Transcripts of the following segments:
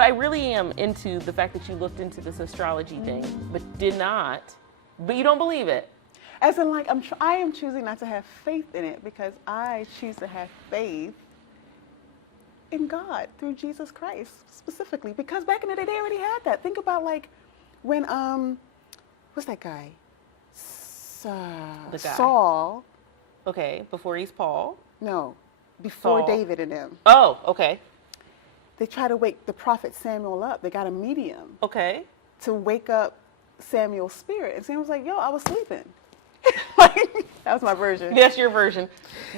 But I really am into the fact that you looked into this astrology thing, but did not. But you don't believe it. As in, like, I am choosing not to have faith in it because I choose to have faith in God through Jesus Christ specifically. Because back in the day, they already had that. Think about, like, when, what's that guy? The guy. Saul. Okay, before he's Paul. No, before Saul. David and them. Oh, okay. They try to wake the prophet Samuel up. They got a medium Okay. to wake up Samuel's spirit. And Samuel's like, yo, I was sleeping. Like, that was my version. That's your version.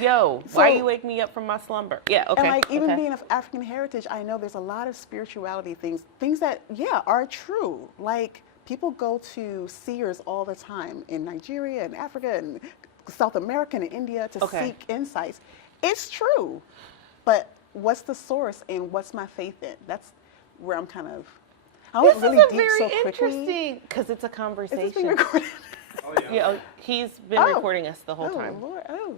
Yo, why you wake me up from my slumber? Yeah, okay. And like, even okay. being of African heritage, I know there's a lot of spirituality things that, yeah, are true. Like, people go to seers all the time in Nigeria and Africa and South America and India to seek insights. It's true. But what's the source and what's my faith in? That's where I'm kind of, I This went really is a deep very so quickly. interesting, because it's a conversation. Is this being recorded? Oh, yeah. Yeah, he's been recording us the whole time. Lord, oh.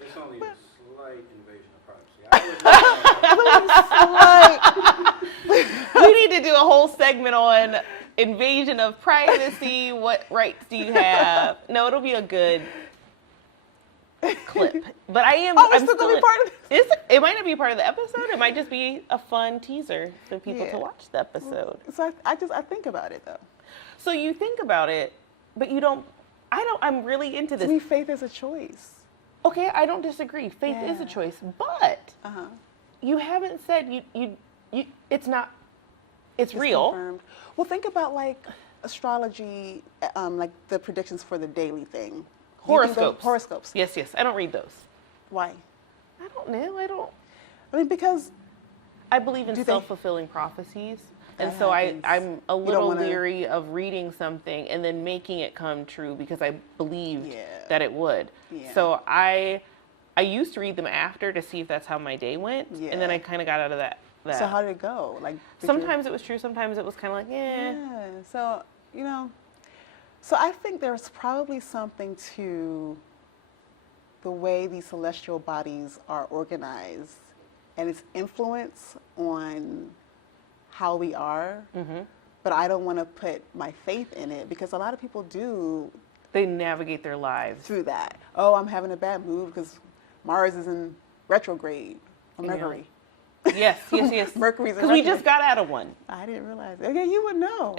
It's only a slight invasion of privacy. We need to do a whole segment on invasion of privacy. What rights do you have? No, it'll be a good clip. But I am. Oh, I'm still gonna be part of this? It might not be part of the episode. It might just be a fun teaser for people to watch the episode. So I think about it though. So you think about it, but you don't. I'm really into this. To me, faith is a choice. Okay, I don't disagree. Faith is a choice, but you haven't said you. It's not. It's real. Confirmed. Well, think about like astrology, like the predictions for the daily thing. Horoscopes. Horoscopes. Yes. I don't read those. Why? I don't know. I mean, because I believe in self-fulfilling prophecies. And so I'm a little leery of reading something and then making it come true because I believed that it would. Yeah. So I used to read them after to see if that's how my day went. Yeah. And then I kind of got out of that. So how did it go? Like sometimes it was true. Sometimes it was kind of like, eh. Yeah. So, so I think there's probably something to the way these celestial bodies are organized and its influence on how we are, but I don't want to put my faith in it because a lot of people do. They navigate their lives through that. Oh, I'm having a bad mood because Mars is in retrograde, or Mercury. Yes. Mercury's in retrograde. Because we just got out of one. I didn't realize it. Okay, you would know.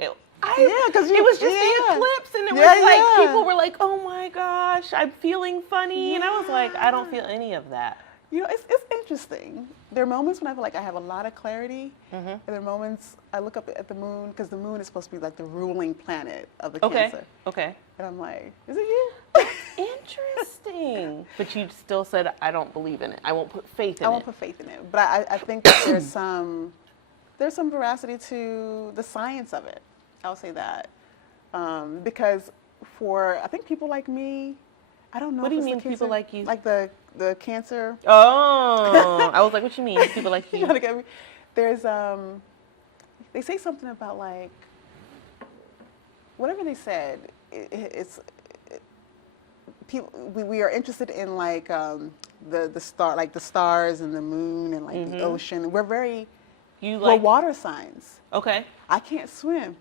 Because it was just the eclipse, and it was like people were like, "Oh my gosh, I'm feeling funny," and I was like, "I don't feel any of that." It's interesting. There are moments when I feel like I have a lot of clarity, and there are moments I look up at the moon, because the moon is supposed to be like the ruling planet of the Cancer. Okay. And I'm like, is it you? Interesting. But you still said, I don't believe in it. I won't put faith in it. I won't put faith in it. But I think that there's some veracity to the science of it. I'll say that. Because I think people like me, I don't know. What do you mean people like you? Like the Cancer. Oh, I was like, what you mean people like you? There's they say something about like whatever they said. People we are interested in like the stars and the moon and like the ocean. We're very we're water signs. Okay. I can't swim,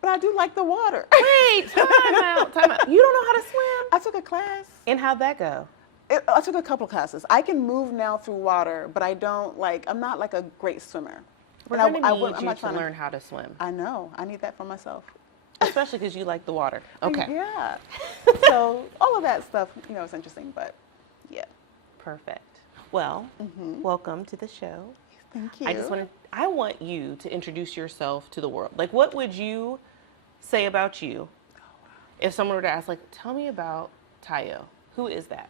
but I do like the water. Wait, time out. You don't know how to swim? I took a class. And how'd that go? I took a couple classes. I can move now through water, but I'm not like a great swimmer. We're going to need you to learn how to swim. I know. I need that for myself. Especially because you like the water. Okay. Yeah. So all of that stuff, it's interesting, but yeah. Perfect. Well, welcome to the show. Thank you. I want you to introduce yourself to the world. Like, what would you say about you if someone were to ask, like, tell me about Tayo? Who is that?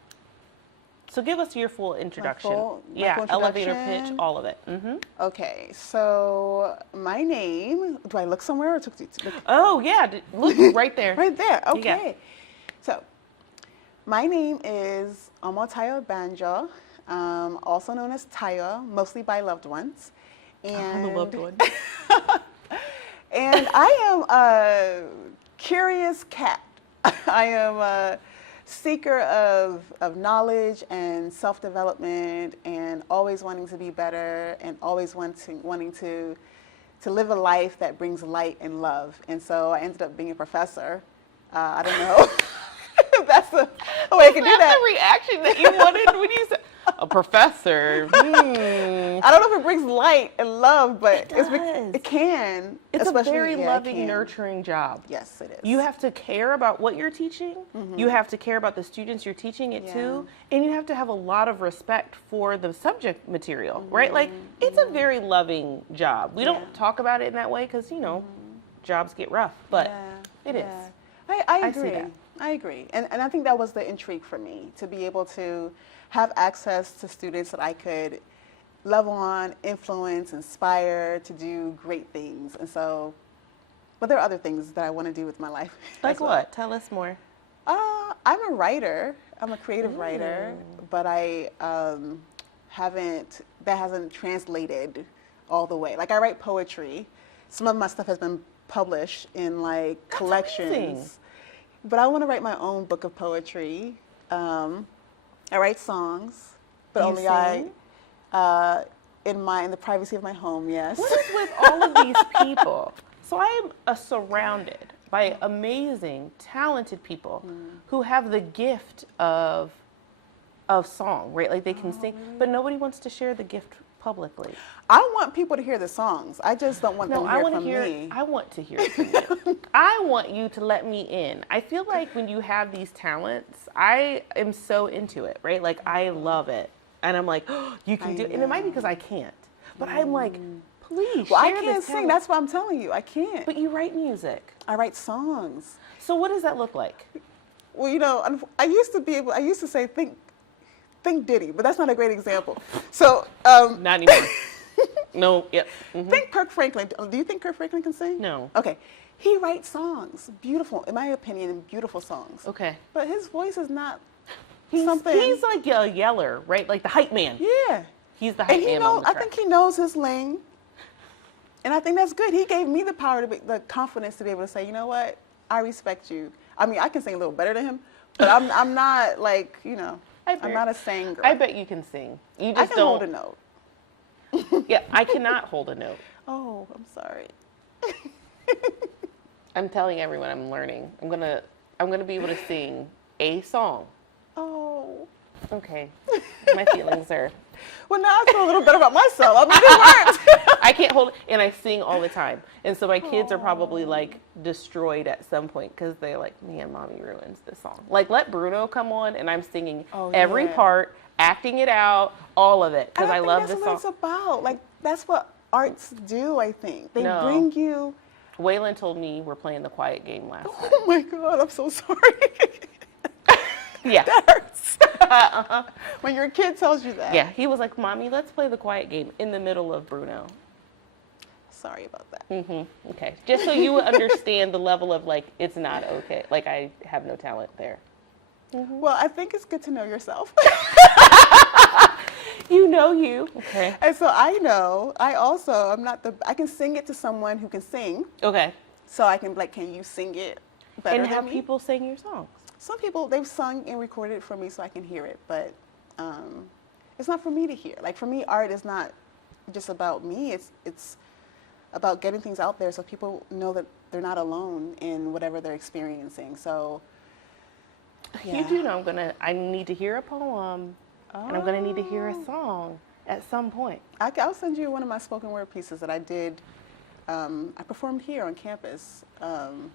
So give us your full introduction. Full elevator pitch, all of it. Okay, so my name, do I look somewhere or Oh, yeah, look right there. Right there, okay. So my name is Omotayo Banjo, also known as Tayo, mostly by loved ones. And I'm a loved one. And I am a curious cat. I am a seeker of knowledge and self-development and always wanting to be better and always wanting to to live a life that brings light and love. And so I ended up being a professor. I don't know if that's the way I can do that. That's the reaction that you wanted when you said a professor. I don't know if it brings light and love, but it can. It's a very loving, nurturing job. Yes, it is. You have to care about what you're teaching. You have to care about the students you're teaching it to. And you have to have a lot of respect for the subject material, right? Like, it's a very loving job. We don't talk about it in that way because, you know, jobs get rough, but it is. I agree. I agree. And I think that was the intrigue for me, to be able to have access to students that I could love on, influence, inspire to do great things. And so, but there are other things that I want to do with my life. Like what? Tell us more. I'm a writer. I'm a creative writer, but that hasn't translated all the way. Like, I write poetry. Some of my stuff has been published in like collections. Amazing. But I want to write my own book of poetry. I write songs, but only in the privacy of my home. Yes. What is with all of these people? So I am surrounded by amazing, talented people who have the gift of song, right? Like, they can sing, but nobody wants to share the gift publicly. I want people to hear the songs. I just don't want them to hear it from me. I want to hear it from you. I want you to let me in. I feel like when you have these talents, I am so into it, right? Like, I love it. And I'm like, oh, you can do it. And it might be because I can't. But I'm like, please share I can't sing. That's what I'm telling you. I can't. But you write music. I write songs. So what does that look like? Well, you know, I used to say, think Diddy, but that's not a great example. So not anymore. No. Yep. Think Kirk Franklin. Do you think Kirk Franklin can sing? No. Okay. He writes songs, beautiful, in my opinion, beautiful songs. Okay. But his voice is not something. He's like a yeller, right? Like the hype man. Yeah. He's the hype man on the track. I think he knows his lane, and I think that's good. He gave me the power, the confidence to be able to say, you know what, I respect you. I mean, I can sing a little better than him, but I'm not like, you know. I'm not a singer. I bet you can sing. You just I can hold a note. Yeah, I cannot hold a note. Oh, I'm sorry. I'm telling everyone I'm learning. I'm gonna be able to sing a song. Oh. Okay. My feelings are. Well, now I feel a little better about myself. I mean, it worked. I can't hold it, and I sing all the time. And so my kids are probably like destroyed at some point because they're like, man, mommy ruins this song. Like, let Bruno come on, and I'm singing every part, acting it out, all of it, because I love this song. That's what it's about. Like, that's what arts do, I think. They bring you. Waylon told me we're playing the quiet game last night. Oh my God, I'm so sorry. Yeah. That hurts. When your kid tells you that. Yeah, he was like, Mommy, let's play the quiet game in the middle of Bruno. Sorry about that. Okay. Just so you understand the level of, like, it's not okay. Like, I have no talent there. Well, I think it's good to know yourself. You know you. Okay. And so I know, I can sing it to someone who can sing. Okay. So I can be like, can you sing it better and have than me? people sing your songs? Some people, they've sung and recorded it for me so I can hear it, but it's not for me to hear. Like, for me, art is not just about me. It's about getting things out there so people know that they're not alone in whatever they're experiencing. So, yeah. You do know I need to hear a poem, and I'm going to need to hear a song at some point. I'll send you one of my spoken word pieces that I did. I performed here on campus, and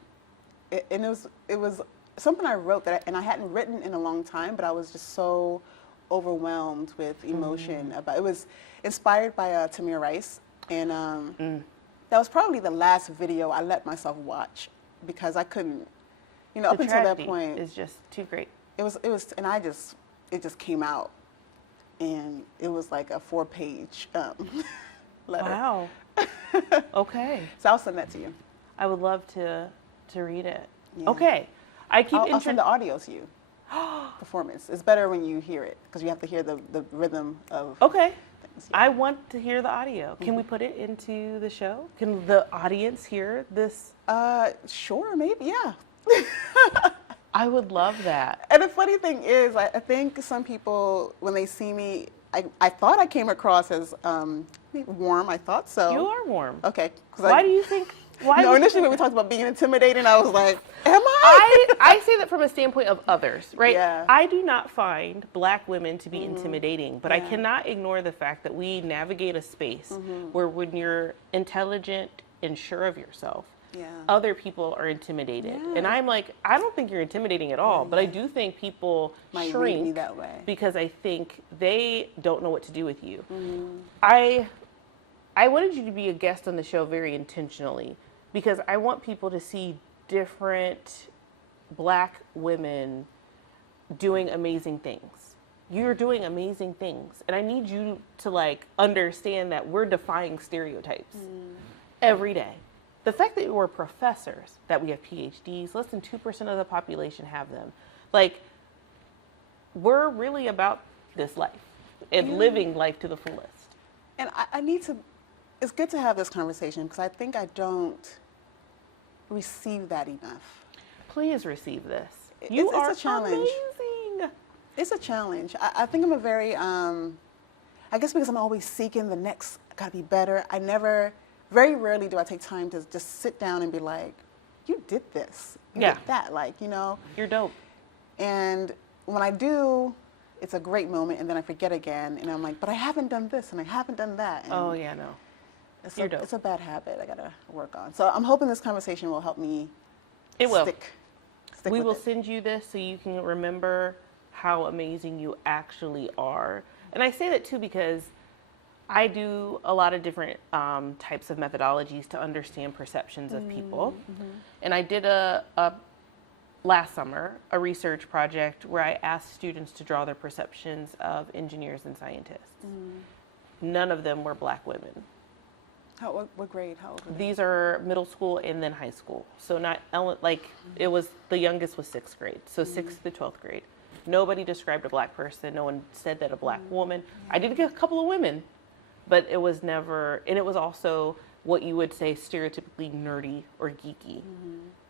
it was something I wrote and I hadn't written in a long time, but I was just so overwhelmed with emotion about. It was inspired by Tamir Rice, and that was probably the last video I let myself watch because I couldn't, up until that point. Is just too great. It was, and it just came out, and it was like a 4-page letter. Wow. Okay. So I'll send that to you. I would love to read it. Yeah. Okay. I'll send the audio to you. Performance. It's better when you hear it because you have to hear the rhythm of things. Yeah. I want to hear the audio. Can we put it into the show? Can the audience hear this? Sure, maybe, yeah. I would love that. And the funny thing is, I think some people, when they see me, I thought I came across as Warm, I thought so. You are warm. Okay. Why do you think? No, initially when we talked about being intimidating, I was like, am I? I say that from a standpoint of others, right? Yeah. I do not find Black women to be intimidating, but I cannot ignore the fact that we navigate a space where when you're intelligent and sure of yourself, other people are intimidated. Yeah. And I'm like, I don't think you're intimidating at all, but I do think people might shrink read me that way. Because I think they don't know what to do with you. I wanted you to be a guest on the show very intentionally because I want people to see different Black women doing amazing things. You're doing amazing things. And I need you to like understand that we're defying stereotypes every day. The fact that we're professors, that we have PhDs, less than 2% of the population have them. Like, we're really about this life and living life to the fullest. And I need to, it's good to have this conversation because I think I don't receive that enough. Please receive this. It's a challenge. Amazing. It's a challenge. I think I'm a very, I guess because I'm always seeking the next, gotta be better. Very rarely do I take time to just sit down and be like, you did this. You did that. Like, you know. You're dope. And when I do, it's a great moment and then I forget again and I'm like, but I haven't done this and I haven't done that. And oh yeah, no. You're dope. It's a bad habit I gotta work on. So I'm hoping this conversation will help me stick we will send you this so you can remember how amazing you actually are. And I say that too because I do a lot of different types of methodologies to understand perceptions of people. And I did last summer, a research project where I asked students to draw their perceptions of engineers and scientists. None of them were Black women. What grade? How old were they? These are middle school and then high school. So not like it was, the youngest was 6th grade. So 6th to 12th grade. Nobody described a Black person. No one said that a Black woman. I did get a couple of women, but it was never, and it was also what you would say stereotypically nerdy or geeky.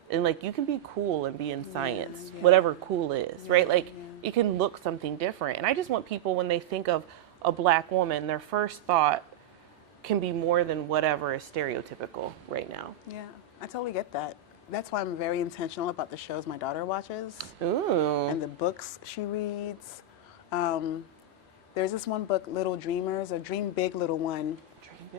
And like you can be cool and be in science, whatever cool is, right? Like it can look something different. And I just want people, when they think of a Black woman, their first thought can be more than whatever is stereotypical right now. Yeah, I totally get that. That's why I'm very intentional about the shows my daughter watches. Ooh. And the books she reads. There's this one book, Little Dreamers, or Dream Big Little One.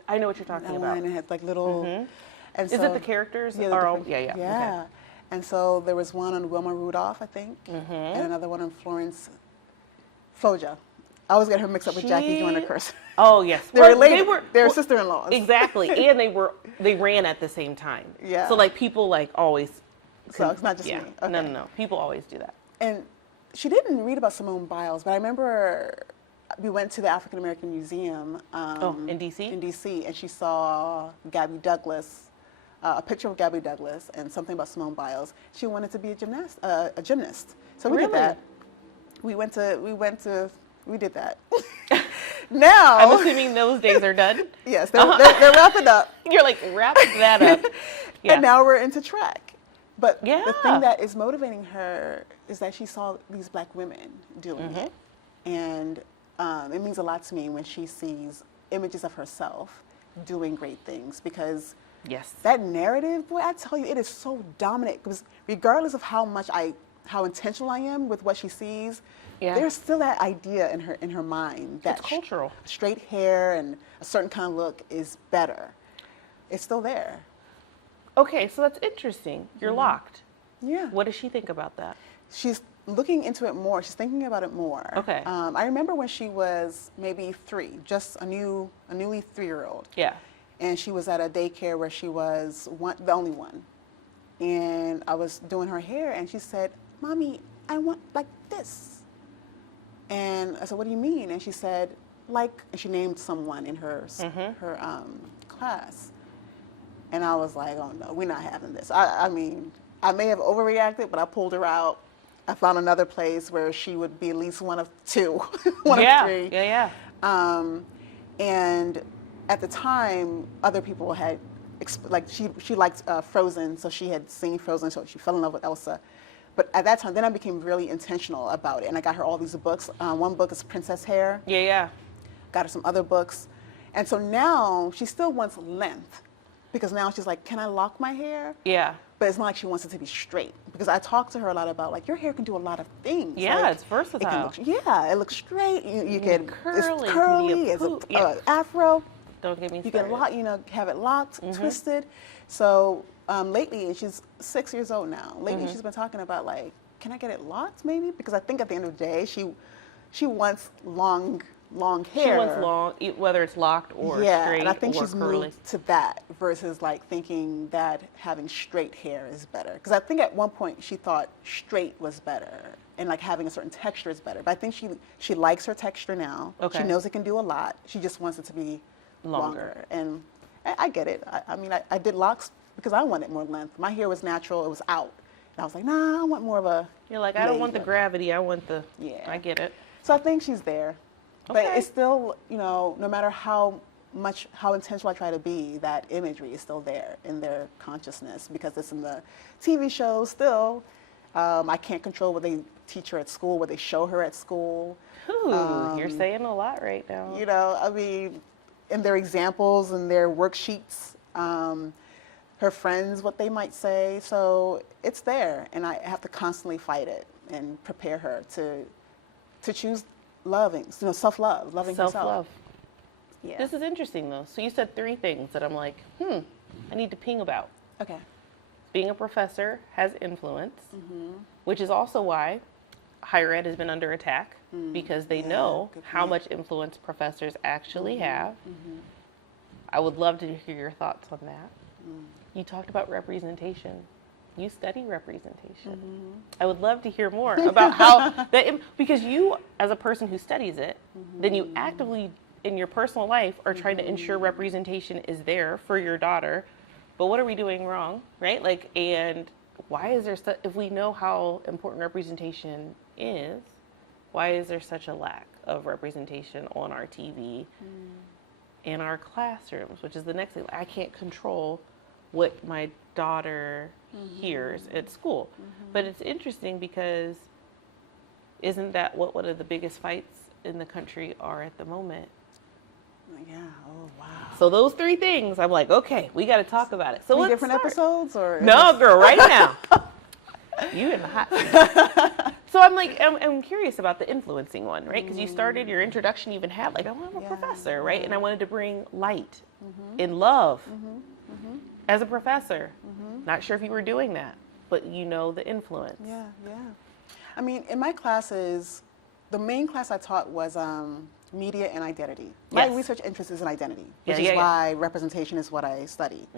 I know what you're talking about. And it has like little. And is it the characters? Yeah. Yeah. Okay. And so there was one on Wilma Rudolph, I think, and another one on Florence Floja. I always get her mixed up with Jackie Joyner Kersee. Oh yes, they're related. They're sister-in-laws. Exactly, and they ran at the same time. Yeah. So like people like always. So it's not just me. Okay. No. People always do that. And she didn't read about Simone Biles, but I remember we went to the African American Museum. In D.C. In D.C. and she saw Gabby Douglas, a picture of Gabby Douglas, and something about Simone Biles. She wanted to be a gymnast. So we did that. We did that. Now, I'm assuming those days are done. Yes, they're wrapping up. You're like, wrap that up. Yeah. And now we're into track. But yeah. the thing that is motivating her is that she saw these Black women doing it. And it means a lot to me when she sees images of herself doing great things because that narrative, boy, I tell you, it is so dominant because regardless of how intentional I am with what she sees, there's still that idea in her mind that it's cultural. Straight hair and a certain kind of look is better. It's still there. Okay, so that's interesting. You're locked. Yeah. What does she think about that? She's looking into it more. She's thinking about it more. Okay. I remember when she was maybe 3, just a newly 3-year-old. Yeah. And she was at a daycare where she was the only one. And I was doing her hair, and she said, "Mommy, I want like this." And I said, "What do you mean?" And she said, and she named someone in her class. And I was like, "Oh no, we're not having this." I mean, I may have overreacted, but I pulled her out. I found another place where she would be at least one of 2, one of 3. Yeah. And at the time, other people had, she liked Frozen, so she had seen Frozen, so she fell in love with Elsa. But at that time, then I became really intentional about it, and I got her all these books. One book is Princess Hair. Yeah. Got her some other books, And so now she still wants length, because now she's like, can I lock my hair? Yeah. But it's not like she wants it to be straight, because I talk to her a lot about, like, your hair can do a lot of things. Yeah, like, it's versatile. It looks straight. You can curly, it's curly, it's afro. Don't get me started. You can have it locked, twisted. So lately, and she's 6 years old now. Lately, she's been talking about, like, can I get it locked maybe? Because I think at the end of the day, she wants long hair. She wants long, whether it's locked or straight and I think she's curly. moved to that versus like thinking that having straight hair is better. Because I think at one point she thought straight was better and like having a certain texture is better. But I think she likes her texture now. Okay. She knows it can do a lot. She just wants it to be longer. And I get it. I mean, I did locks because I wanted more length. My hair was natural. It was out. And I was like, nah, I want more of a... You're like, I don't want the gravity. I want the... Yeah. I get it. So I think she's there. Okay. But it's still, no matter how intentional I try to be, that imagery is still there in their consciousness because it's in the TV shows still. I can't control what they teach her at school, what they show her at school. Ooh, you're saying a lot right now. I mean, in their examples and their worksheets, her friends, what they might say. So it's there, and I have to constantly fight it and prepare her to choose loving, self-love, loving herself. Self-love. Yeah. This is interesting, though. So you said 3 things that I'm like, I need to ping about. Okay. Being a professor has influence, which is also why higher ed has been under attack because they know how much influence professors actually have. I would love to hear your thoughts on that. You talked about representation. You study representation. I would love to hear more about how that, because you, as a person who studies it, then you actively in your personal life are trying to ensure representation is there for your daughter. But what are we doing wrong, right? Like, and why is there if we know how important representation is, why is there such a lack of representation on our TV, in our classrooms, which is the next thing. I can't control what my daughter hears at school. But it's interesting because isn't that what one of the biggest fights in the country are at the moment? Yeah. Oh, wow. So those 3 things, I'm like, okay, we got to talk about it. So 3 different episodes, or no, girl, right now. You in the hot seat. So I'm like, I'm curious about the influencing one, right? Because you started your introduction, even had like, I'm a professor, right? And I wanted to bring light and love as a professor. Not sure if you were doing that, but the influence. Yeah. I mean, in my classes, the main class I taught was media and identity. My research interest is in identity, which is why representation is what I study.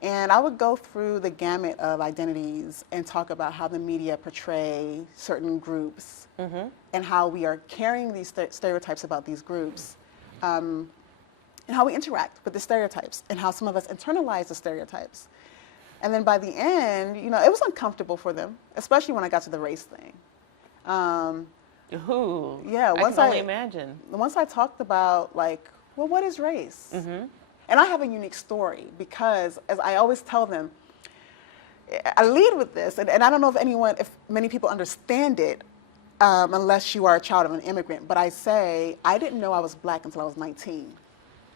And I would go through the gamut of identities and talk about how the media portray certain groups and how we are carrying these stereotypes about these groups and how we interact with the stereotypes and how some of us internalize the stereotypes. And then by the end, it was uncomfortable for them, especially when I got to the race thing. Ooh, yeah, I can only imagine. Once I talked about, like, well, what is race? And I have a unique story because, as I always tell them, I lead with this, and I don't know if many people understand it, unless you are a child of an immigrant, but I say, I didn't know I was black until I was 19.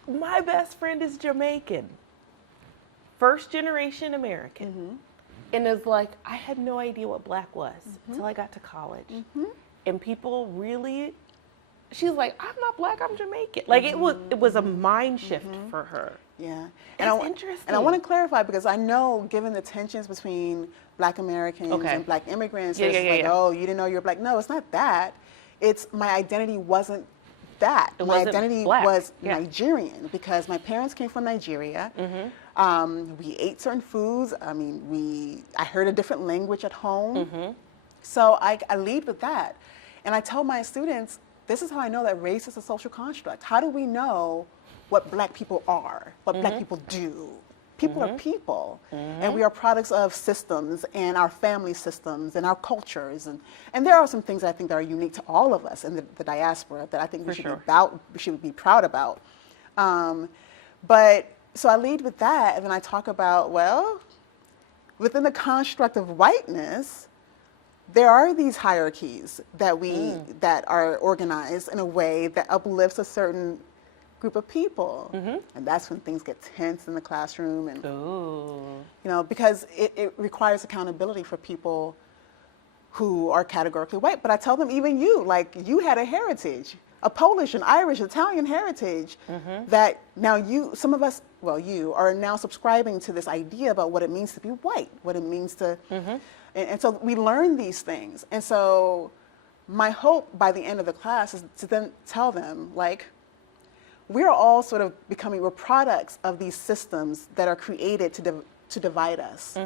My best friend is Jamaican, first generation American. And it's like, I had no idea what black was until I got to college. And people really, she's like, I'm not black, I'm Jamaican. Like it was a mind shift for her. Yeah. And interesting. And I want to clarify because I know, given the tensions between black Americans and black immigrants, oh, you didn't know you were black. No, it's not that. It's my identity wasn't that. My identity was Nigerian because my parents came from Nigeria. We ate certain foods. I mean, I heard a different language at home. So I lead with that. And I tell my students, this is how I know that race is a social construct. How do we know what black people are, what black people do? People are people, and we are products of systems and our family systems and our cultures. And there are some things I think that are unique to all of us in the diaspora that I think we should be proud about. But so I lead with that, and then I talk about, well, within the construct of whiteness, there are these hierarchies that that are organized in a way that uplifts a certain group of people. And that's when things get tense in the classroom. And, you know, because it requires accountability for people who are categorically white. But I tell them, even you, like, you had a heritage, a Polish and Irish, Italian heritage that now some of us, well, you are now subscribing to this idea about what it means to be white, what it means to, and so we learn these things. And so my hope by the end of the class is to then tell them, like, we're all sort of we're products of these systems that are created to divide us.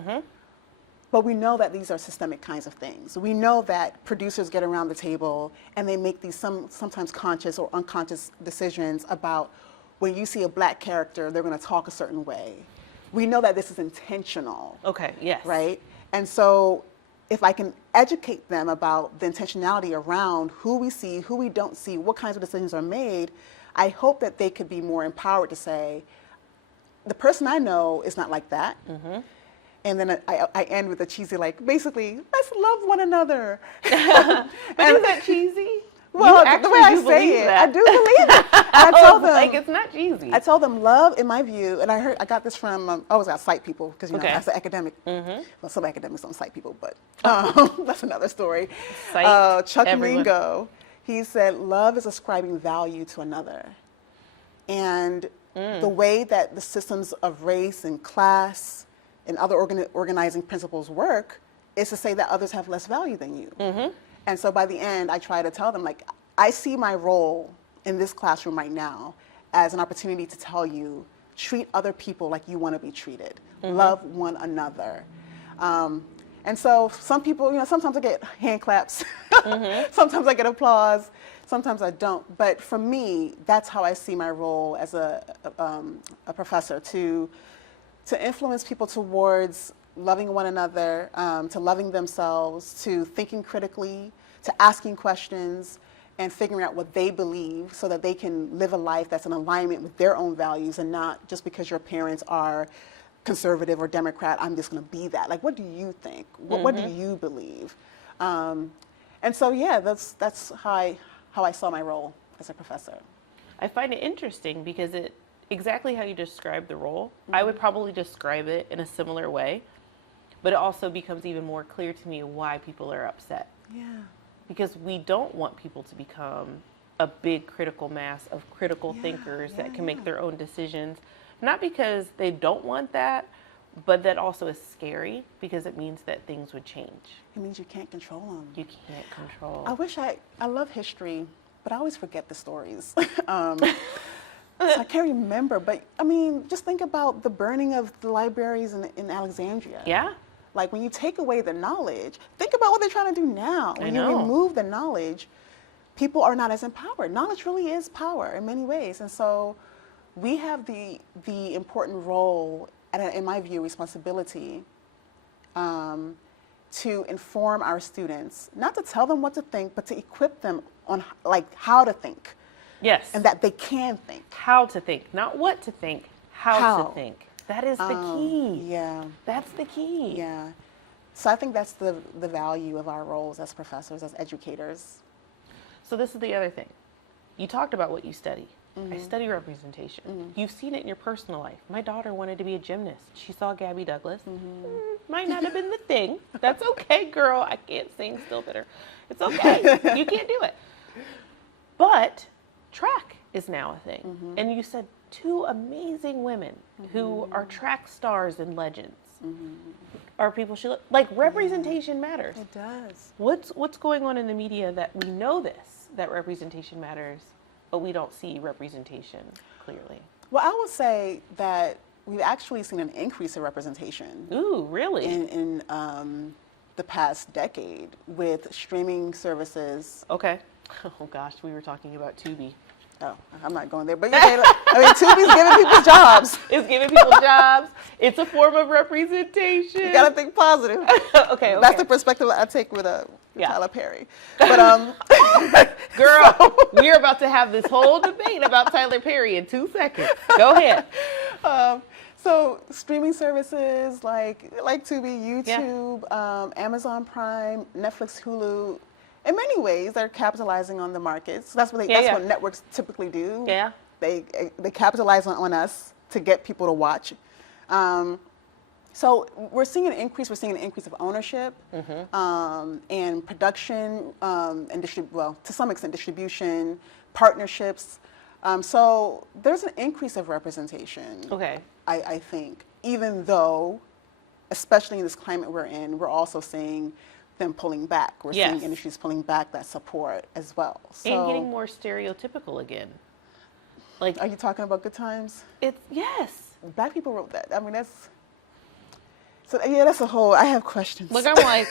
But we know that these are systemic kinds of things. We know that producers get around the table and they make these sometimes conscious or unconscious decisions about when you see a black character, they're going to talk a certain way. We know that this is intentional. Okay, yes. Right? And so if I can educate them about the intentionality around who we see, who we don't see, what kinds of decisions are made, I hope that they could be more empowered to say, the person I know is not like that. And then I end with a cheesy, like, basically, let's love one another. But is that cheesy? Well, the way I say it, I do believe it. I tell them, like, it's not cheesy. I tell them love, in my view, and I got this from, I always got to cite people, because, you know, as an academic, well, some academics don't cite people, but that's another story. Chuck Mingo, he said, love is ascribing value to another. And the way that the systems of race and class and other organizing principles work is to say that others have less value than you. And so by the end, I try to tell them, like, I see my role in this classroom right now as an opportunity to tell you, treat other people like you want to be treated. Love one another. And so some people, you know, sometimes I get hand claps, sometimes I get applause, sometimes I don't. But for me, that's how I see my role as a professor, to influence people towards loving one another, to loving themselves, to thinking critically, to asking questions, and figuring out what they believe so that they can live a life that's in alignment with their own values, and not just because your parents are conservative or Democrat, I'm just going to be that. Like, what do you think? What do you believe? And so, yeah, that's how I saw my role as a professor. I find it interesting because exactly how you describe the role, I would probably describe it in a similar way, but it also becomes even more clear to me why people are upset. Yeah. Because we don't want people to become a big critical mass of critical thinkers that can make their own decisions. Not because they don't want that, but that also is scary because it means that things would change. It means you can't control them. You can't control. I love history, but I always forget the stories. So I can't remember, but I mean, just think about the burning of the libraries in Alexandria. Yeah. Like, when you take away the knowledge, think about what they're trying to do now. When you remove the knowledge, people are not as empowered. Knowledge really is power in many ways. And so we have the important role, and in my view, responsibility, to inform our students, not to tell them what to think, but to equip them on, like, how to think. Yes. And that they can think. How to think, not what to think, how to think. That is the key. Yeah. That's the key. Yeah. So I think that's the value of our roles as professors, as educators. So this is the other thing. You talked about what you study. I study representation. You've seen it in your personal life. My daughter wanted to be a gymnast. She saw Gabby Douglas. Might not have been the thing. That's okay, girl. I can't sing, still bitter. It's okay. You can't do it. But track is now a thing. And you said two amazing women who are track stars and legends. Are people she like representation matters. It does. What's going on in the media that we know that representation matters, but we don't see representation clearly? Well, I would say that we've actually seen an increase in representation. Ooh, really? In the past decade with streaming services. Okay. Oh gosh, we were talking about Tubi. Oh, I'm not going there, but okay, I mean, Tubi's giving people jobs. It's giving people jobs. It's a form of representation. You gotta think positive. Okay. That's the perspective I take with Tyler Perry. But girl, we're about to have this whole debate about Tyler Perry in 2 seconds. Go ahead. So streaming services like Tubi, YouTube, Amazon Prime, Netflix, Hulu, in many ways, they're capitalizing on the markets. That's what networks typically do. Yeah. They capitalize on us to get people to watch. So we're seeing an increase. We're seeing an increase of ownership and production and to some extent distribution, partnerships. So there's an increase of representation. Okay. I think, even though, especially in this climate we're in, we're also seeing them pulling back. We're seeing industries pulling back that support as well. So, and getting more stereotypical again. Like, are you talking about Good Times? Yes. Black people wrote that. I mean, that's a whole. I have questions. Look, I'm like.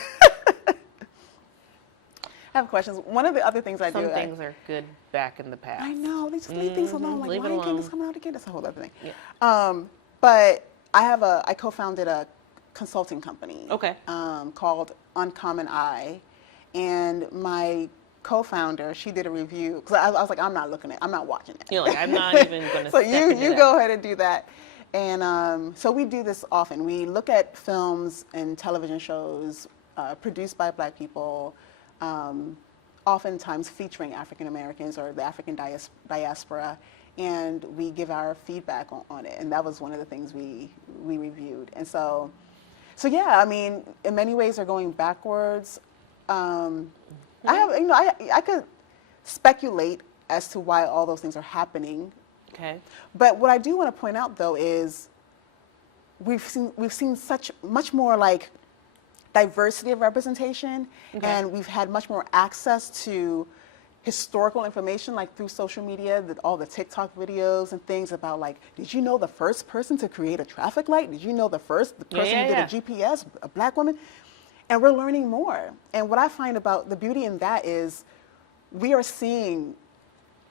I have questions. One of the other things I do. Some things are good back in the past. I know. They just leave things alone. Like, why can't this come out again? That's a whole other thing. Yeah. But I co-founded a consulting company. Okay. Called Uncommon Eye, and my co-founder, she did a review because I was like, I'm not watching it. You're like, I'm not even going to. So you go ahead and do that. And so we do this often. We look at films and television shows produced by Black people, oftentimes featuring African Americans or the African diaspora, and we give our feedback on it. And that was one of the things we reviewed. And so yeah, I mean, in many ways they're going backwards. I could speculate as to why all those things are happening. Okay. But what I do want to point out, though, is we've seen much more like diversity of representation, and we've had much more access to historical information, like through social media, all the TikTok videos and things about like, did you know the first person to create a traffic light? Did you know the person who did a GPS, a Black woman? And we're learning more. And what I find about the beauty in that is we are seeing,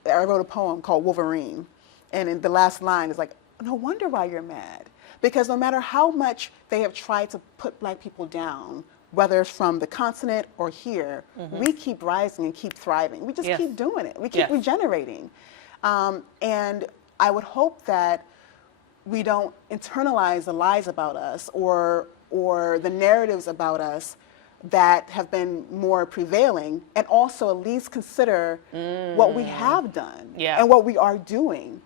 I wrote a poem called Wolverine, and in the last line is like, no wonder why you're mad. Because no matter how much they have tried to put Black people down, whether it's from the continent or here, we keep rising and keep thriving. We just keep doing it. We keep regenerating. And I would hope that we don't internalize the lies about us or the narratives about us that have been more prevailing, and also at least consider what we have done and what we are doing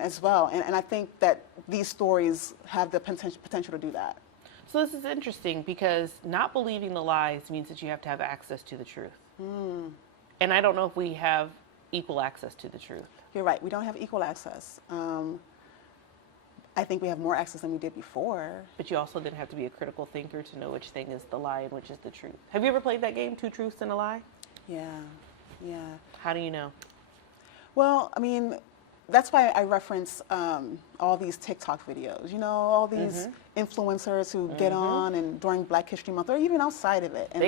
as well. And I think that these stories have the potential to do that. So this is interesting because not believing the lies means that you have to have access to the truth. And I don't know if we have equal access to the truth. You're right. We don't have equal access. I think we have more access than we did before. But you also then have to be a critical thinker to know which thing is the lie and which is the truth. Have you ever played that game, Two Truths and a Lie? Yeah. How do you know? Well, I mean, that's why I reference all these TikTok videos, you know, all these influencers who get on and during Black History Month or even outside of it. And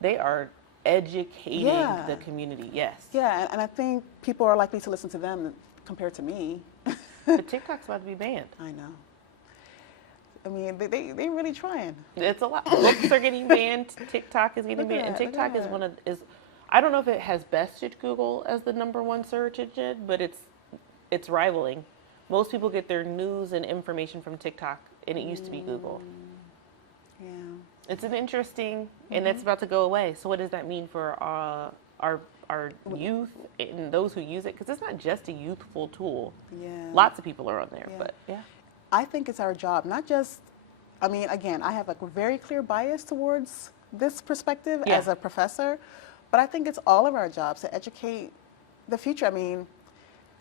they are educating the community, yes. Yeah, and I think people are likely to listen to them compared to me. But TikTok's about to be banned. I know. I mean, they really trying. It's a lot. Books are getting banned. TikTok is getting banned. And TikTok is I don't know if it has bested Google as the #1 search engine, but it's rivaling. Most people get their news and information from TikTok, and it used to be Google. Yeah. It's an interesting, and it's about to go away. So what does that mean for our youth and those who use it? Because it's not just a youthful tool. Yeah. Lots of people are on there, but yeah. I think it's our job, not just, I mean, again, I have like a very clear bias towards this perspective as a professor, but I think it's all of our jobs to educate the future. I mean,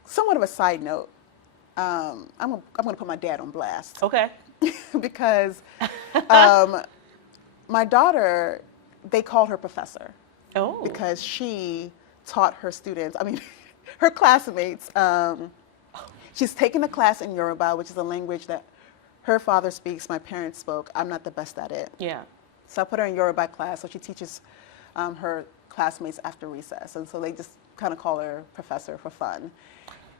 somewhat of a side note, I'm going to put my dad on blast. Okay. Because my daughter, they called her professor. Oh. Because she taught her students, I mean, her classmates, she's taken a class in Yoruba, which is a language that her father speaks, my parents spoke. I'm not the best at it. Yeah. So I put her in Yoruba class, so she teaches her classmates after recess. And so they just kind of call her professor for fun.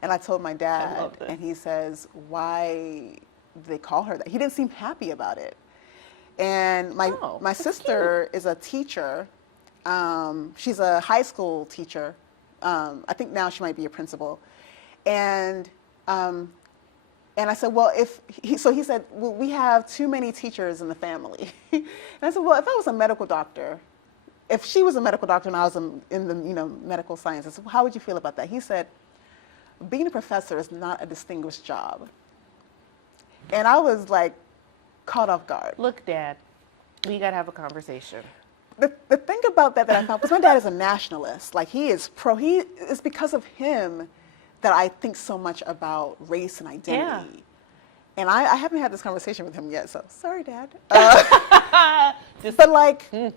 And I told my dad, and he says, why do they call her that? He didn't seem happy about it. And my sister is a teacher. She's a high school teacher. I think now she might be a principal. And I said, well, he said, well, we have too many teachers in the family. And I said, well, if I was a medical doctor, if she was a medical doctor and I was in the medical sciences, how would you feel about that? He said, being a professor is not a distinguished job. And I was like caught off guard. Look, Dad, we got to have a conversation. The thing about that I found, because my dad is a nationalist, like it's because of him that I think so much about race and identity. Yeah. And I haven't had this conversation with him yet, so sorry, Dad. But like, in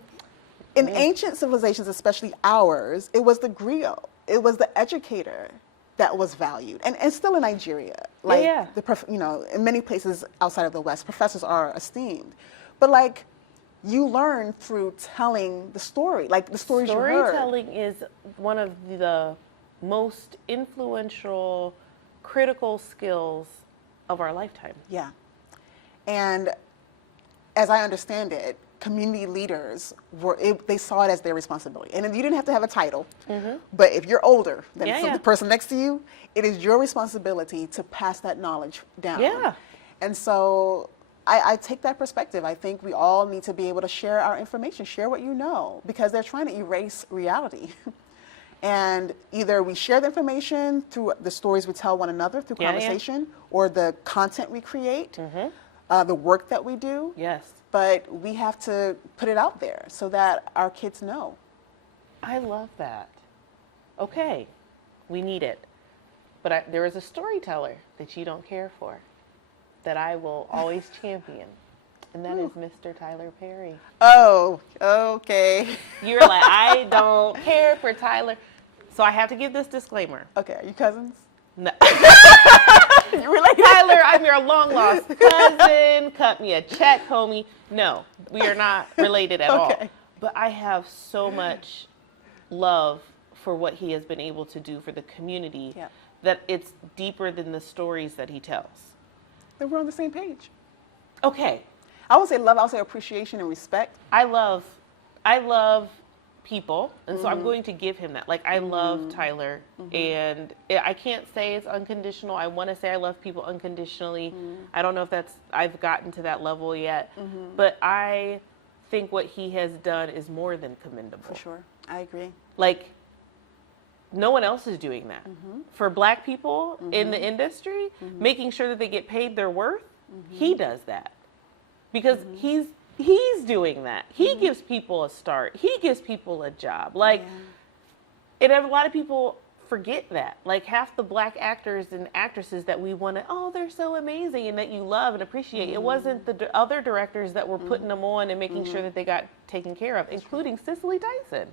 ancient civilizations, especially ours, it was the griot, it was the educator that was valued, and still in Nigeria, like in many places outside of the West, professors are esteemed, but like you learn through telling the story, like the stories you heard. Storytelling is one of the most influential, critical skills of our lifetime. Yeah, and as I understand it, community leaders they saw it as their responsibility. And you didn't have to have a title, but if you're older than the person next to you, it is your responsibility to pass that knowledge down. Yeah. And so I take that perspective. I think we all need to be able to share our information, share what you know, because they're trying to erase reality. And either we share the information through the stories we tell one another through conversation, or the content we create, the work that we do. Yes. But we have to put it out there so that our kids know. I love that. Okay, we need it. But there is a storyteller that you don't care for that I will always champion, and that is Mr. Tyler Perry. Oh, okay. You're like, I don't care for Tyler. So I have to give this disclaimer. Okay, are you cousins? No. You related? Tyler, I'm your long-lost cousin. Cut me a check, homie. No, we are not related at all. But I have so much love for what he has been able to do for the community that it's deeper than the stories that he tells. Then we're on the same page. Okay. I would say love, I would say appreciation and respect. I love people, and so I'm going to give him that. Like, I love Tyler, and I can't say it's unconditional. I want to say I love people unconditionally. I don't know if I've gotten to that level yet, but I think what he has done is more than commendable. For sure, I agree. Like, no one else is doing that. For Black people in the industry, making sure that they get paid their worth, he does that. Because he's doing that. He gives people a start. He gives people a job. Like, and a lot of people forget that. Like, half the Black actors and actresses that we want to, they're so amazing and that you love and appreciate. It wasn't the other directors that were putting them on and making sure that they got taken care of, including Cicely Tyson,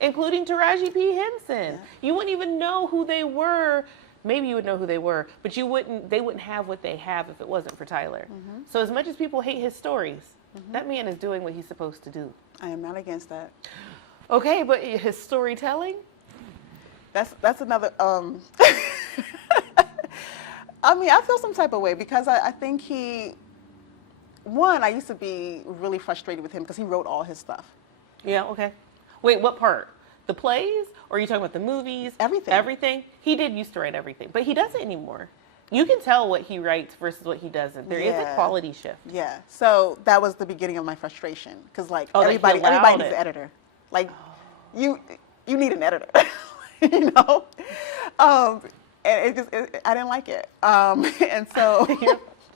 including Taraji P. Henson. You wouldn't even know who they were. Maybe you would know who they were, but they wouldn't have what they have if it wasn't for Tyler. So as much as people hate his stories, that man is doing what he's supposed to do. I am not against that. Okay, but his storytelling? That's another, I mean, I feel some type of way because I think I used to be really frustrated with him because he wrote all his stuff. Yeah, okay. Wait, what part? The plays? Or are you talking about the movies? Everything. Everything? He did used to write everything, but he doesn't anymore. You can tell what he writes versus what he doesn't. There is a quality shift. Yeah. So that was the beginning of my frustration because everybody needs an editor. Like you need an editor, you know. And I didn't like it. And so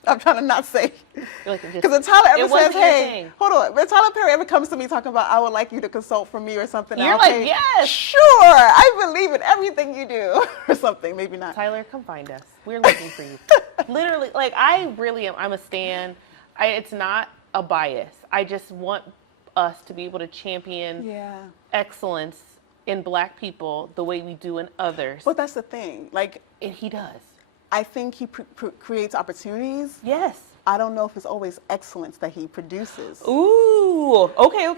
I'm trying to not say. Because if Tyler ever says, hey, hold on. If Tyler Perry ever comes to me talking about, I would like you to consult for me or something. You're like, yes. Sure. I believe in everything you do or something. Maybe not. Tyler, come find us. We're looking for you. Literally, like, I really am. I'm a stan. It's not a bias. I just want us to be able to champion excellence in Black people the way we do in others. But that's the thing. Like, and he does. I think he creates opportunities. Yes. I don't know if it's always excellence that he produces. Ooh. Okay.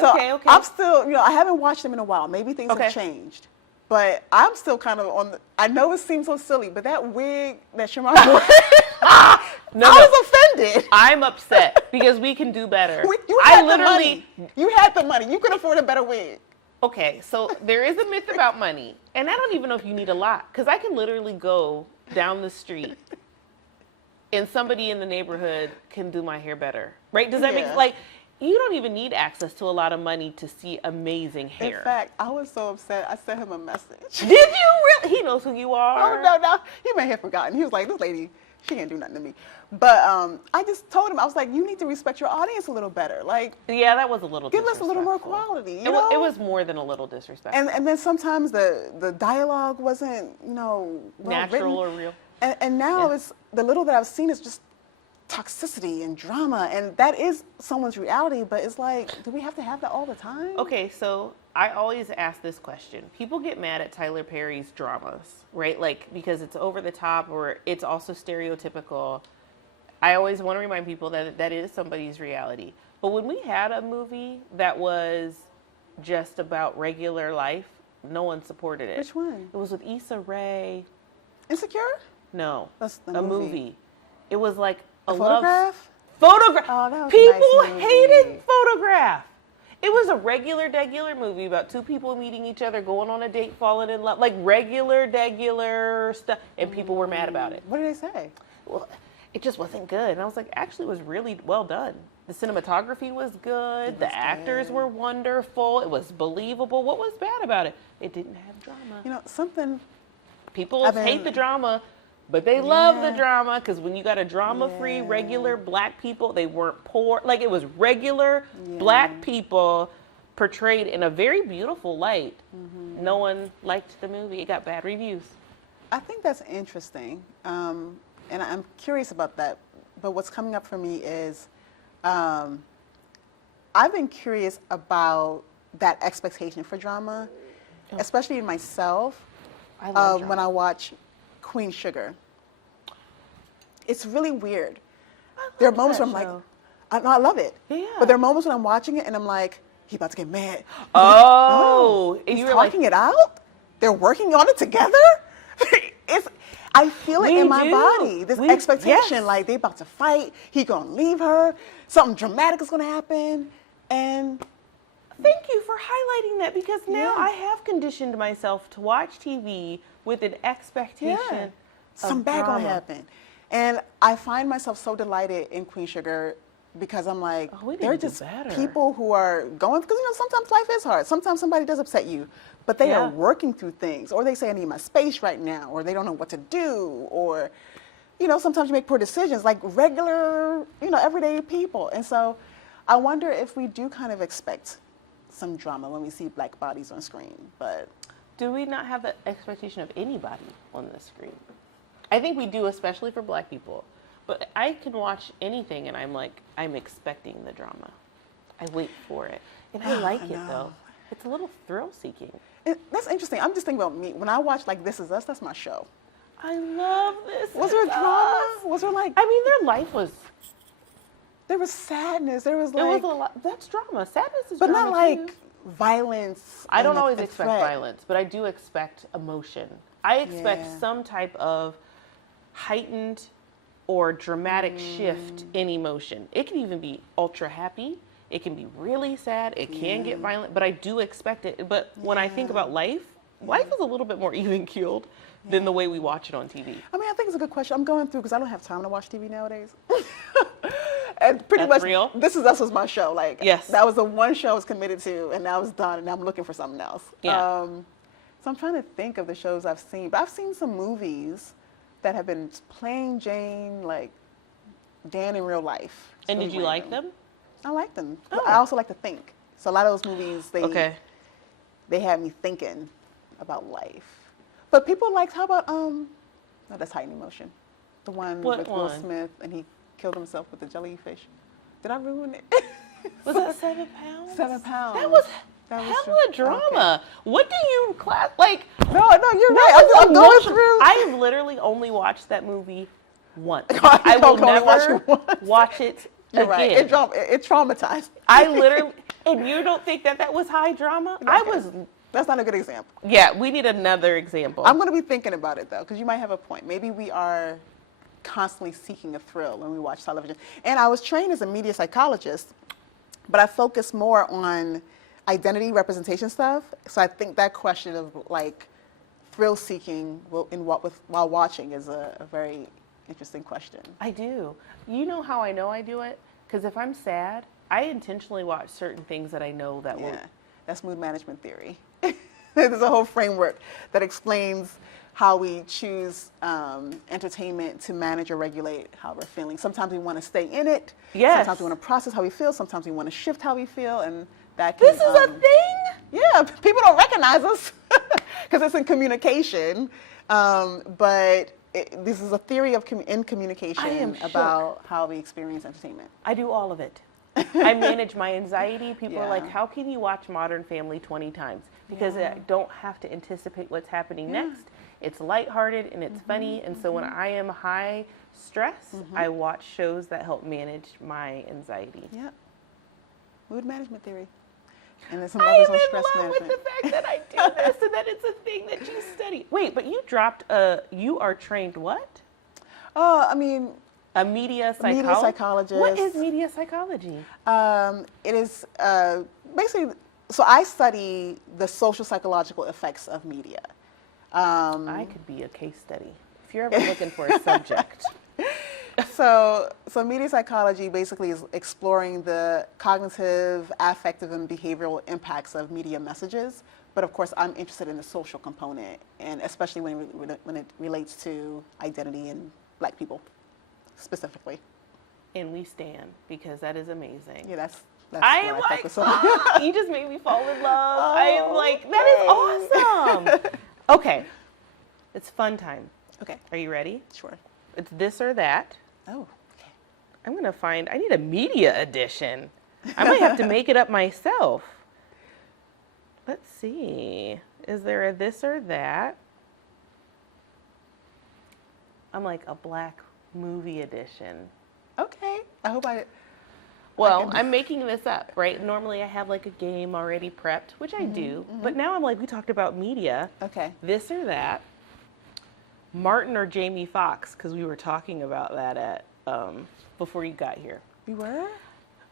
So I'm still, I haven't watched him in a while. Maybe things have changed. But I'm still kind of I know it seems so silly, but that wig that Shamar wore, I was offended. I'm upset because we can do better. You had the money. You could afford a better wig. Okay, so there is a myth about money, and I don't even know if you need a lot, because I can literally go down the street and somebody in the neighborhood can do my hair better, right? Does that make sense? Like, you don't even need access to a lot of money to see amazing hair. In fact, I was so upset, I sent him a message. Did you really? He He knows who you are. Oh, no. He may have forgotten. He was like, this lady, she can't do nothing to me. But I just told him, I was like, you need to respect your audience a little better. Like, yeah, that was a little give us a little more quality. It was more than a little disrespectful. And then sometimes the dialogue wasn't, well natural written. or real. And now it's, the little that I've seen is just toxicity and drama. And that is someone's reality. But it's like, do we have to have that all the time? Okay, so I always ask this question. People get mad at Tyler Perry's dramas, right? Like, because it's over the top or it's also stereotypical. I always want to remind people that that is somebody's reality. But when we had a movie that was just about regular life, no one supported it. Which one? It was with Issa Rae. Insecure? No. That's the a movie. It was like a Photograph? Photograph. Oh, that was People a nice movie. hated Photograph. It was a regular movie about two people meeting each other, going on a date, falling in love, like regular stuff, and people were mad about it. What did they say? Well, it just wasn't good. And I was like, actually, it was really well done. The cinematography was good. The actors were wonderful. It was believable. What was bad about it? It didn't have drama. Something. People hate the drama, but they love the drama because when you got a drama-free, regular black people, they weren't poor. Like, it was regular black people portrayed in a very beautiful light. Mm-hmm. No one liked the movie. It got bad reviews. I think that's interesting. And I'm curious about that. But what's coming up for me is I've been curious about that expectation for drama, especially in myself. I love drama. When I watch Queen Sugar. It's really weird. There are moments where I'm like, I love it. Yeah. But there are moments when I'm watching it and I'm like, he about to get mad. Oh. He's talking it out? They're working on it together? I feel it in my body. This expectation, like they about to fight. He gonna leave her. Something dramatic is gonna happen. And thank you for highlighting that because now I have conditioned myself to watch TV with an expectation. Some bad gonna happen. And I find myself so delighted in Queen Sugar because I'm like, they're just people who are going, because sometimes life is hard. Sometimes somebody does upset you, but they are working through things, or they say, I need my space right now, or they don't know what to do, or, sometimes you make poor decisions, like regular, everyday people. And so I wonder if we do kind of expect some drama when we see black bodies on screen, but. Do we not have the expectation of anybody on the screen? I think we do, especially for black people. But I can watch anything and I'm like, I'm expecting the drama. I wait for it. And I like it though. It's a little thrill-seeking. That's interesting. I'm just thinking about me. When I watch like This Is Us, that's my show. I love This Was there drama? Was there like... I mean, their life was... There was sadness. There was like... There was a lot. That's drama. Sadness is but drama not like too. Violence. I don't always expect violence, but I do expect emotion. I expect some type of heightened or dramatic shift in emotion. It can even be ultra happy. It can be really sad. It can get violent, but I do expect it. But when I think about life is a little bit more even-keeled than the way we watch it on TV. I mean, I think it's a good question. I'm going through because I don't have time to watch TV nowadays. And pretty much, real. This Is Us was my show. Like, yes. That was the one show I was committed to, and now it's done, and now I'm looking for something else. Yeah. So I'm trying to think of the shows I've seen, but I've seen some movies that have been plain Jane, like Dan in real life. And did you like them? I like them. Oh. I also like to think. So a lot of those movies, they had me thinking about life. But people liked, how about, no, that's Heightened Emotion. The one with Will Smith, and he killed himself with the jellyfish. Did I ruin it? Was that 7 pounds? 7 pounds. That was hella drama. Okay. What do you class like? No, you're right. I'm going through. I have literally only watched that movie once. I will never watch it you're again. Right. It traumatized. I literally, and you don't think that was high drama? Okay. That's not a good example. Yeah, we need another example. I'm going to be thinking about it though, because you might have a point. Maybe we are constantly seeking a thrill when we watch television. And I was trained as a media psychologist, but I focus more on identity representation stuff. So I think that question of like thrill seeking while watching is a very interesting question. I do. You know how I know I do it? Because if I'm sad, I intentionally watch certain things that I know will. That's mood management theory. There's a whole framework that explains how we choose entertainment to manage or regulate how we're feeling. Sometimes we want to stay in it. Yes. Sometimes we want to process how we feel. Sometimes we want to shift how we feel, and that can, This is a thing? Yeah, people don't recognize us because it's in communication. But this is a theory of in communication about how we experience entertainment. I do all of it. I manage my anxiety. People are like, Yeah. how can you watch Modern Family 20 times? Because I don't have to anticipate what's happening next. It's lighthearted and it's funny. And so when I am high stress, I watch shows that help manage my anxiety. Yeah. Mood management theory. And there's some I others am on in stress love management. with the fact that I do this and that it's a thing that you study. Wait, but you dropped you are trained what? I mean, A media psychologist? media psychologist. What is media psychology? It is basically, so I study the social psychological effects of media. I could be a case study if you're ever looking for a subject. So media psychology basically is exploring the cognitive, affective, and behavioral impacts of media messages. But of course, I'm interested in the social component, and especially when it relates to identity and Black people specifically. And we stand because that is amazing. Yeah, that's I what am I like, focus on. you just made me fall in love. I am like, that is awesome. Okay, it's fun time. Okay, Are you ready? sure. It's this or that. Oh, okay. I'm gonna I need a media edition. I might have to make it up myself. Let's see. Is there a this or that? I'm like a Black movie edition. Okay. I hope Well, I'm making this up, right? Normally I have like a game already prepped, which I do. But now I'm like, we talked about media. Okay. This or that. Martin or Jamie Foxx, because we were talking about that at before you got here. We were?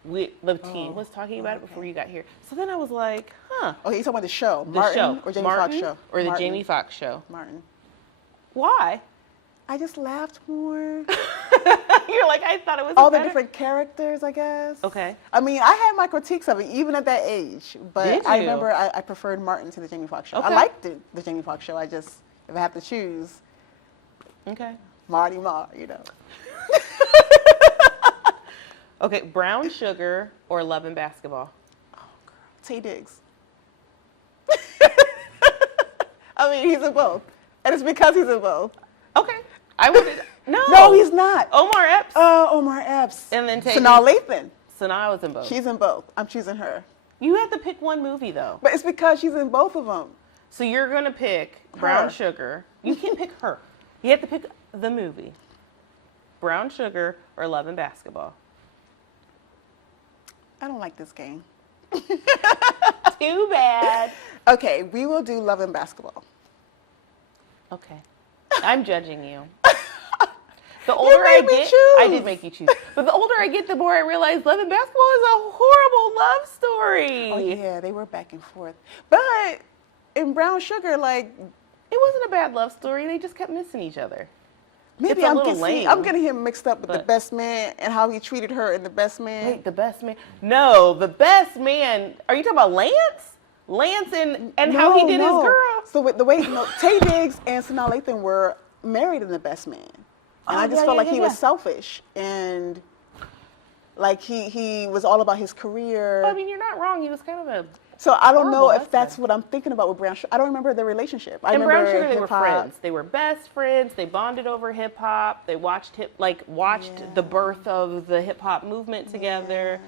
The team was talking about it before you got here. So then I was like, huh. Oh, you're talking about the show. The Martin show. or Jamie Martin Foxx show? Or the Martin. Jamie Foxx show. Martin. Why? I just laughed more. You're like, I thought it was All the better. different characters, I guess. Okay. I mean, I had my critiques of it, even at that age. But Did I you? remember I preferred Martin to the Jamie Foxx show. Okay. I liked the Jamie Foxx show. I just, if I have to choose, Okay. Marty Marr, you know. Okay, Brown Sugar or Love and Basketball? Tay Diggs. I mean, he's in both. And it's because he's in both. Okay. I would. No. No, he's not. Omar Epps. Omar Epps. And then Tay Sanaa Diggs. Lathan. Sanaa was in both. She's in both. I'm choosing her. You had to pick one movie though. But it's because she's in both of them. So you're gonna pick Brown Her. Sugar. You can't pick her. You have to pick the movie. Brown Sugar or Love and Basketball. I don't like this game. Too bad. Okay, we will do Love and Basketball. Okay. I'm judging you. The older I made me get, choose. I did make you choose. But the older I get, the more I realize Love and Basketball is a horrible love story. Oh yeah, they were back and forth. But in Brown Sugar, like It wasn't a bad love story. They just kept missing each other. maybe It's a I'm little getting, lame. I'm getting him mixed up with The But- Best Man and how he treated her in The Best Man. Wait, The Best Man? No, The Best Man. Are you talking about Lance? Lance and how he did his girl? So with the way Tay Diggs and Sanaa Lathan were married in The Best Man, and I just felt like he was selfish and like he was all about his career. I mean, you're not wrong. He was kind of a. So I don't know horrible if that's husband. what I'm thinking about with Brown Sugar. I don't remember their relationship. I In Brown remember Sugar, they were hip-hop. friends. They were best friends. They bonded over hip hop. They watched the birth of the hip hop movement together.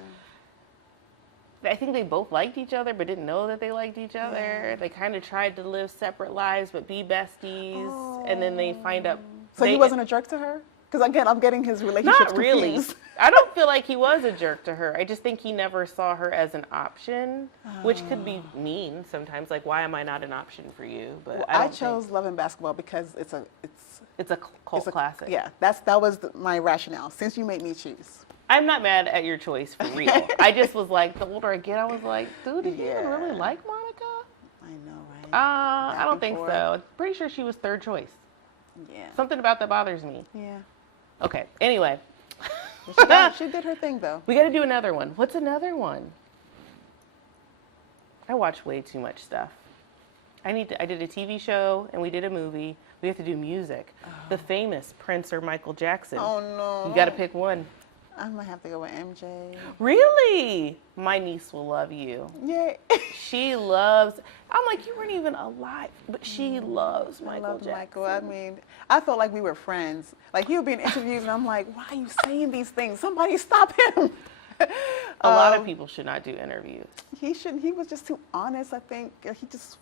I think they both liked each other, but didn't know that they liked each other. Yeah. They kind of tried to live separate lives, but be besties. And then they find out. So he wasn't a jerk to her? Because again, I'm getting his relationships Not really. confused. I don't feel like he was a jerk to her. I just think he never saw her as an option, which could be mean sometimes. Like, why am I not an option for you? But Well, I I don't chose Love and Basketball because it's a cult classic. Yeah, that was my rationale. Since you made me choose. I'm not mad at your choice for real. I just was like, the older I get, I was like, dude, did you even really like Monica? I know, right? I don't and think forth. so. Pretty sure she was third choice. Yeah. Something about that bothers me. Yeah. Okay. Anyway, She did her thing though. we got to do another one. What's another one? I watch way too much stuff. I did a TV show and we did a movie. We have to do music. Oh. The famous Prince or Michael Jackson. Oh no. You got to pick one. I'm gonna have to go with MJ. Really? My niece will love you. Yeah. She loves. I'm like, you weren't even alive, but she loves Michael Jackson. Michael. I mean, I felt like we were friends. Like he would be in interviews, and I'm like, why are you saying these things? Somebody stop him. A lot of people should not do interviews. He shouldn't. He was just too honest. I think he just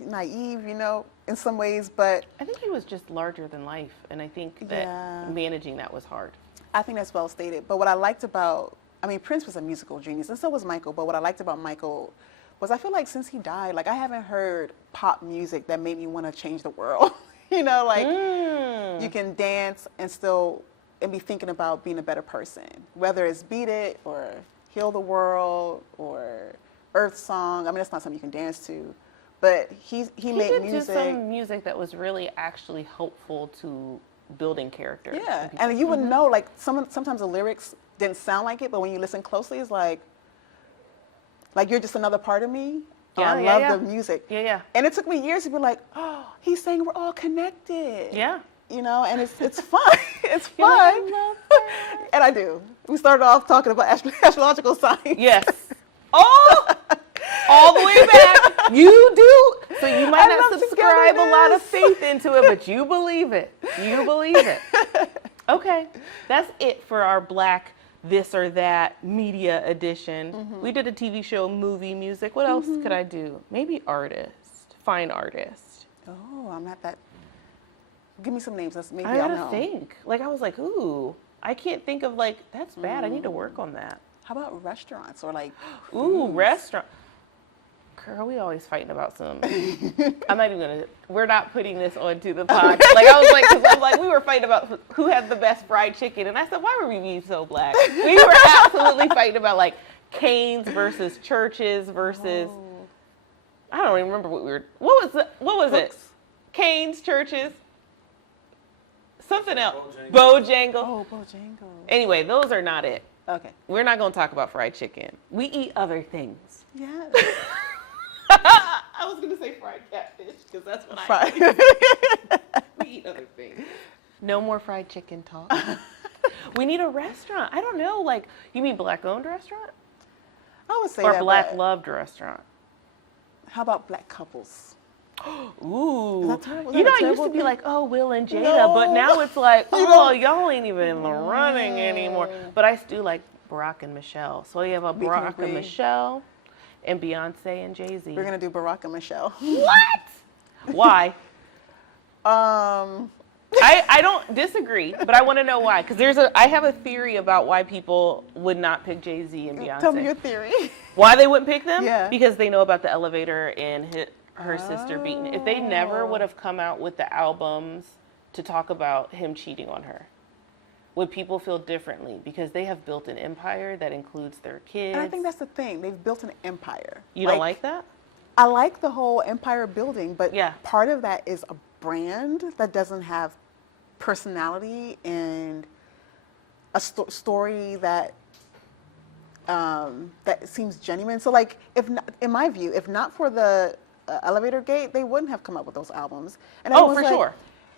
naive, you know, in some ways. But I think he was just larger than life, and I think that managing that was hard. I think that's well stated. But what I liked about, I mean, Prince was a musical genius, and so was Michael. But what I liked about Michael was I feel like since he died, like I haven't heard pop music that made me want to change the world. You know, like you can dance and be thinking about being a better person, whether it's Beat It or Heal the World or Earth Song. I mean, that's not something you can dance to, but he made music. Do some music that was really actually helpful to building character. Yeah, and you would know, like sometimes the lyrics didn't sound like it, but when you listen closely, it's like you're just another part of me. Yeah, I love the music. Yeah, yeah. And it took me years to be like, oh, he's saying we're all connected. Yeah. You know, and it's fun. It's fun. And I do. We started off talking about astrological signs. Yes. Oh, all the way back. You do. So you might not subscribe a lot of faith into it, but you believe it. You believe it. Okay. That's it for our Black This or That media edition. Mm-hmm. We did a TV show, movie, music. What else could I do? Maybe artist. Fine artist. Oh, I'm not that. Give me some names. Maybe I I'll gotta know. think. Like I was like, ooh, I can't think of like, that's bad. I need to work on that. How about restaurants or like ooh, restaurant. Girl, we always fighting about some. I'm not even gonna. We're not putting this onto the pod. Like I was like, because I'm like, we were fighting about who had the best fried chicken, and I said, why were we being so black? We were absolutely fighting about like Canes versus Churches versus. I don't even remember what we were. What was it? Canes, Churches. Something else. Bojangles. Oh, Bojangles. Anyway, those are not it. Okay. We're not going to talk about fried chicken. We eat other things. Yeah. I was going to say fried catfish because that's what I eat. We eat other things. No more fried chicken talk. We need a restaurant. I don't know. Like, you mean black-owned restaurant? I would say or that. Or black-loved restaurant. How about black couples? Ooh. Is that terrible? You know, I used to be like, oh, Will and Jada, but now it's like, oh, y'all ain't even in the running anymore. But I still like Barack and Michelle. So you have a Barack and Michelle and Beyonce and Jay-Z. We're going to do Barack and Michelle. What? Why? I don't disagree, but I want to know why. Because I have a theory about why people would not pick Jay-Z and Beyonce. Tell me your theory. Why they wouldn't pick them? Yeah. Because they know about the elevator and her sister beating. If they never would have come out with the albums to talk about him cheating on her, would people feel differently? Because they have built an empire that includes their kids. And I think that's the thing. They've built an empire. You don't like that? I like the whole empire building, but yeah. Part of that is a brand that doesn't have personality and a story that that seems genuine. So, like, if not, in my view, if not for the Elevator Gate, they wouldn't have come up with those albums. And for sure.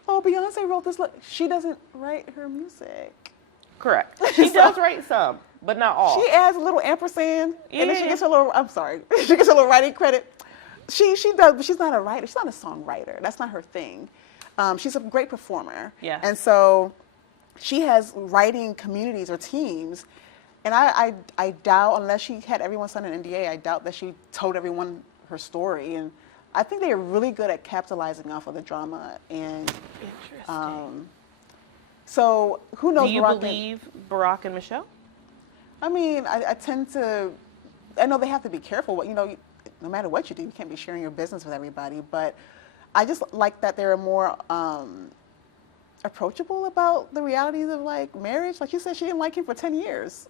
Oh, Beyonce wrote this. She doesn't write her music. Correct. She does write some, but not all. She adds a little ampersand, and then she gets her little. I'm sorry, she gets a little writing credit. She does, but she's not a writer. She's not a songwriter. That's not her thing. She's a great performer. Yeah. And so she has writing communities or teams. And I doubt, unless she had everyone sign an NDA, I doubt that she told everyone her story. And I think they are really good at capitalizing off of the drama. And interesting. So who knows? Do you believe Barack and Michelle? I mean, I tend to. I know they have to be careful. You know, no matter what you do, you can't be sharing your business with everybody. But I just like that they're more approachable about the realities of like marriage. Like you said, she didn't like him for 10 years.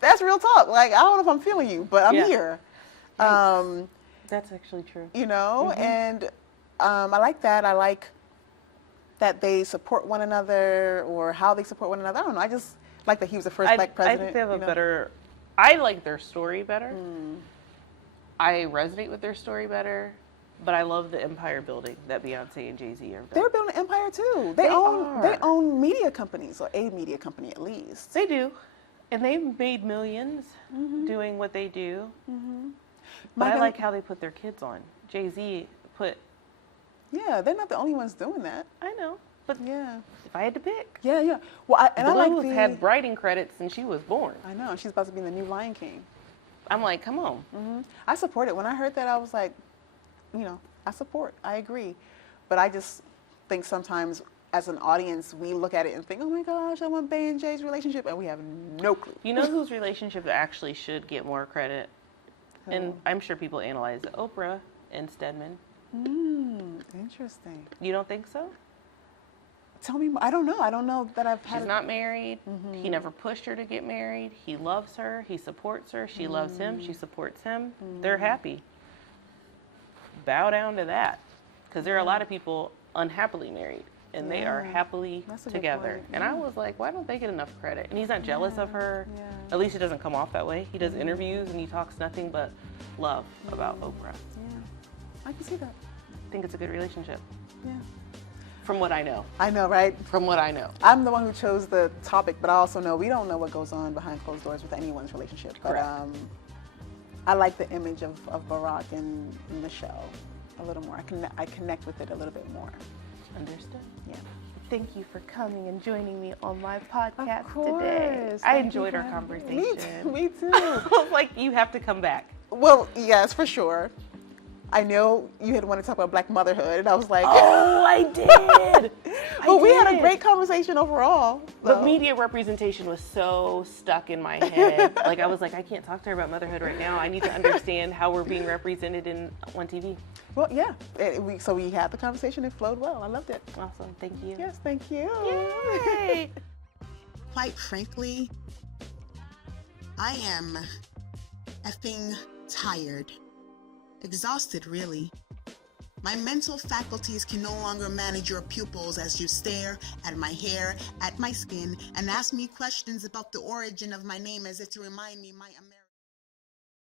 That's real talk. Like, I don't know if I'm feeling you, but I'm here. That's actually true. You know, and I like that. I like that they support one another or how they support one another. I don't know. I just like that he was the first black president. I think they have a better. I like their story better. I resonate with their story better, but I love the empire building that Beyonce and Jay-Z are building. They're building an empire too. They own media companies, or a media company at least. They do. And they've made millions doing what they do. But I like how they put their kids on. Jay-Z put... Yeah, they're not the only ones doing that. I know. But yeah, if I had to pick. Yeah. Well, I like had writing credits and she was born. I know. She's about to be in the new Lion King. I'm like, come on. I support it. When I heard that, I was like, I support. I agree. But I just think sometimes as an audience, we look at it and think, oh my gosh, I want Bey and Jay's relationship, and we have no clue. You know whose relationship actually should get more credit? Who? And I'm sure people analyze it. Oprah and Stedman. Interesting. You don't think so? Tell me more. I don't know. I don't know that I've had... She's not married. He never pushed her to get married. He loves her. He supports her. She loves him. She supports him. They're happy. Bow down to that. Because there are a lot of people unhappily married. And they are happily together. And I was like, why don't they get enough credit? And he's not jealous of her. At least it doesn't come off that way. He does interviews and he talks nothing but love about Oprah. Yeah, I can see that. I think it's a good relationship. Yeah. From what I know. I know, right? From what I know. I'm the one who chose the topic, but I also know we don't know what goes on behind closed doors with anyone's relationship. Correct. But I like the image of Barack and Michelle a little more. I connect with it a little bit more. Understood. Yeah. Thank you for coming and joining me on my podcast Of course. today. I enjoyed our conversation. Me too. I was like, you have to come back. Well, yes, for sure. I know you had wanted to talk about Black motherhood, and I was like, oh, I did. But we had a great conversation overall. But media representation was so stuck in my head. Like, I was like, I can't talk to her about motherhood right now. I need to understand how we're being represented on TV. Well, yeah. So we had the conversation. It flowed well. I loved it. Awesome. Thank you. Yes, thank you. Yay. Quite frankly, I am effing tired. Exhausted, really. My mental faculties can no longer manage your pupils as you stare at my hair, at my skin, and ask me questions about the origin of my name as if to remind me my American...